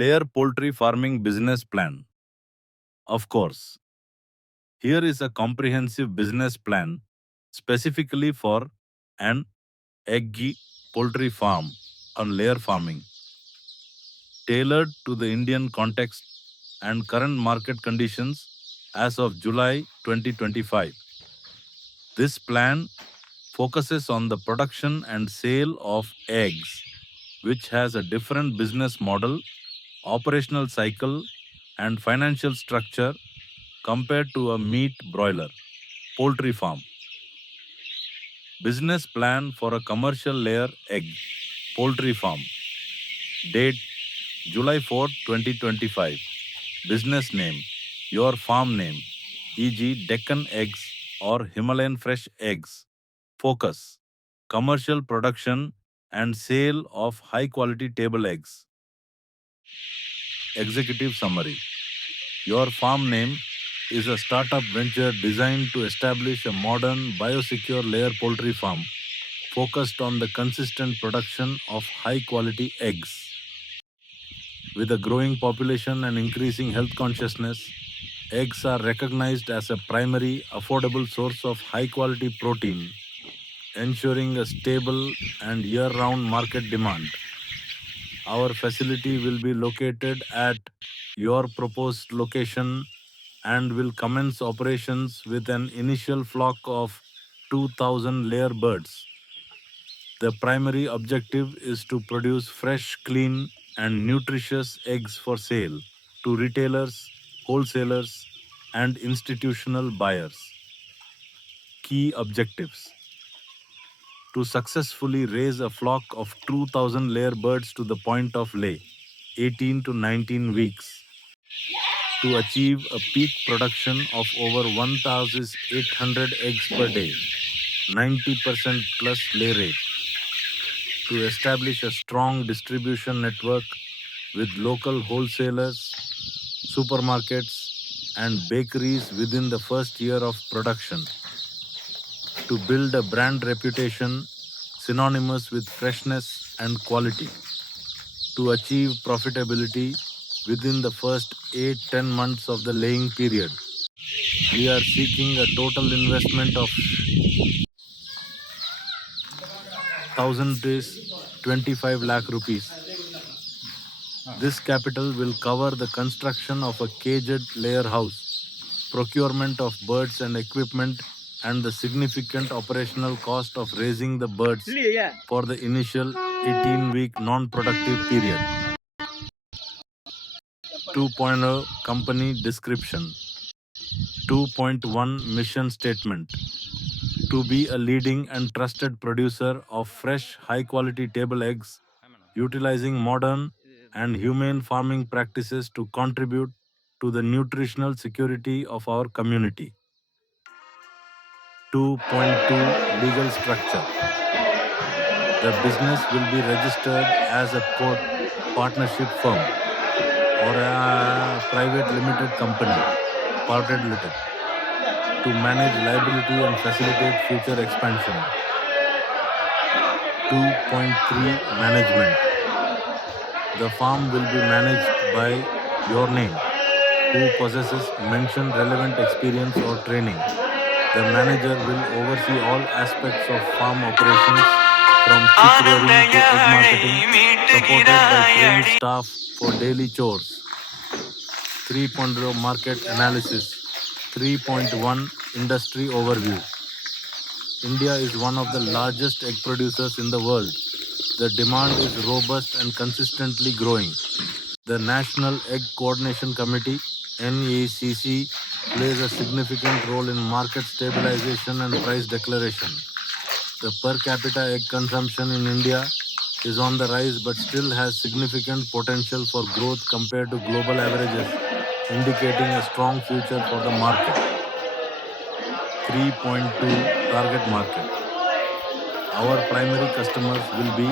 layer poultry farming business plan. Of course, here is a comprehensive business plan specifically for an eggy poultry farm on layer farming, tailored to the Indian context and current market conditions as of July 2025. This plan focuses on the production and sale of eggs, which has a different business model, operational cycle, and financial structure compared to a meat broiler poultry farm. Business plan for a commercial layer egg poultry farm. Date July 4, 2025. Business name, your farm name, e.g. Deccan Eggs or Himalayan Fresh Eggs. Focus, commercial production and sale of high quality table eggs. Executive summary. Your farm name is a startup venture designed to establish a modern biosecure layer poultry farm focused on the consistent production of high quality eggs. With a growing population and increasing health consciousness, eggs are recognized as a primary, affordable source of high quality protein, ensuring a stable and year round market demand. Our facility will be located at your proposed location and will commence operations with an initial flock of 2,000 layer birds. The primary objective is to produce fresh, clean, and nutritious eggs for sale to retailers, wholesalers, and institutional buyers. Key objectives: to successfully raise a flock of 2,000 layer birds to the point of lay, 18 to 19 weeks, to achieve a peak production of over 1,800 eggs per day, 90% plus lay rate, to establish a strong distribution network with local wholesalers, supermarkets, and bakeries within the first year of production, to build a brand reputation synonymous with freshness and quality, to achieve profitability within the first 8-10 months of the laying period. We are seeking a total investment of 1000 is 25 lakh rupees. This capital will cover the construction of a caged layer house, procurement of birds and equipment, and the significant operational cost of raising the birds for the initial 18-week non-productive period. 2.0 Company Description. 2.1 Mission Statement. To be a leading and trusted producer of fresh, high-quality table eggs, utilizing modern and humane farming practices to contribute to the nutritional security of our community. 2.2 Legal Structure. The business will be registered as a partnership firm or a private limited company, partnered limited, to manage liability and facilitate future expansion. 2.3 Management. The farm will be managed by your name, who possesses mentioned relevant experience or training. The manager will oversee all aspects of farm operations from chick rearing to egg marketing, supported by trained staff for daily chores. 3.0 Market Analysis. 3.1 Industry Overview. India is one of the largest egg producers in the world. The demand is robust and consistently growing. The National Egg Coordination Committee (NECC) plays a significant role in market stabilization and price declaration. The per capita egg consumption in India is on the rise but still has significant potential for growth compared to global averages, indicating a strong future for the market. 3.2 Target Market. Our primary customers will be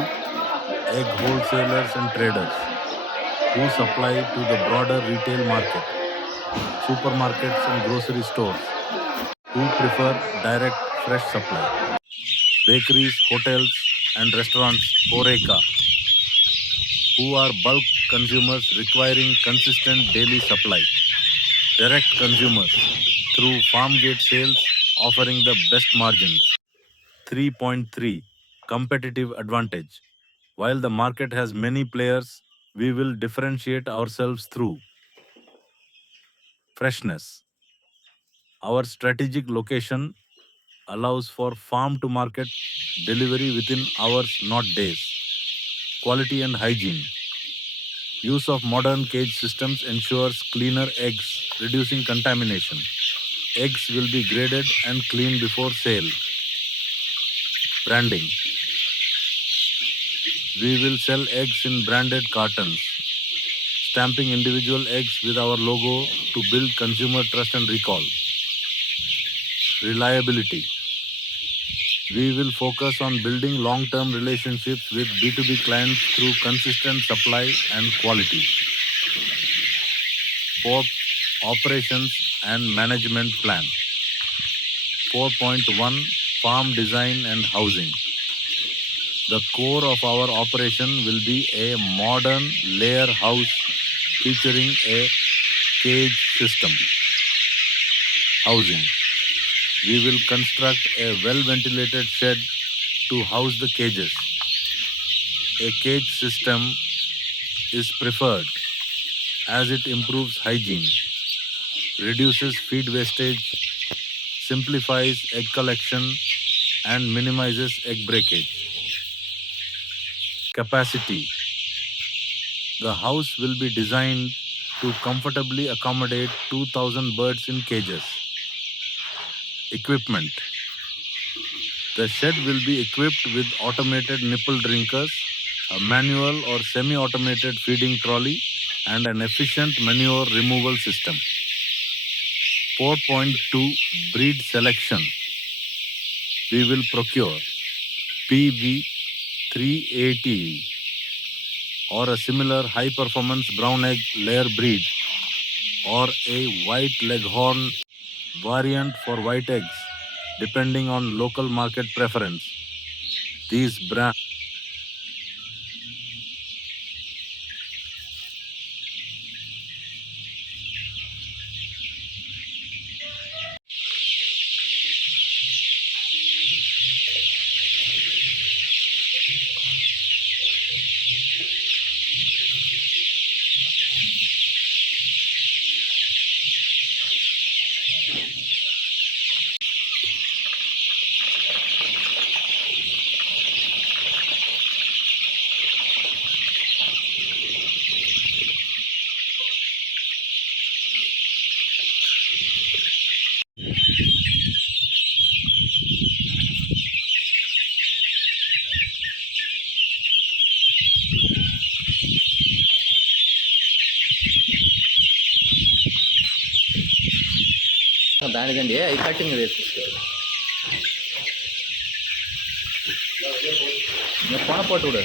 egg wholesalers and traders who supply to the broader retail market, supermarkets and grocery stores who prefer direct fresh supply, bakeries, hotels and restaurants, HoReCa, who are bulk consumers requiring consistent daily supply. Direct consumers through farm gate sales offering the best margins. 3.3 Competitive advantage. While the market has many players, we will differentiate ourselves through freshness. Our strategic location allows for farm to market delivery within hours, not days. Quality and hygiene. Use of modern cage systems ensures cleaner eggs, reducing contamination. Eggs will be graded and cleaned before sale. Branding. We will sell eggs in branded cartons, stamping individual eggs with our logo to build consumer trust and recall. Reliability. We will focus on building long-term relationships with B2B clients through consistent supply and quality. Fourth, operations and management plan. 4.1 Farm design and housing. The core of our operation will be a modern layer house featuring a cage system. Housing. We will construct a well-ventilated shed to house the cages. A cage system is preferred as it improves hygiene, reduces feed wastage, simplifies egg collection, and minimizes egg breakage. Capacity. The house will be designed to comfortably accommodate 2,000 birds in cages. Equipment. The shed will be equipped with automated nipple drinkers, a manual or semi-automated feeding trolley, and an efficient manure removal system. 4.2 Breed selection. We will procure PV 380 or a similar high-performance brown egg layer breed or a white leghorn variant for white eggs, depending on local market preference. These brands దానికండి అవి cutting వేసుకోవాలి కొనపోటు కూడా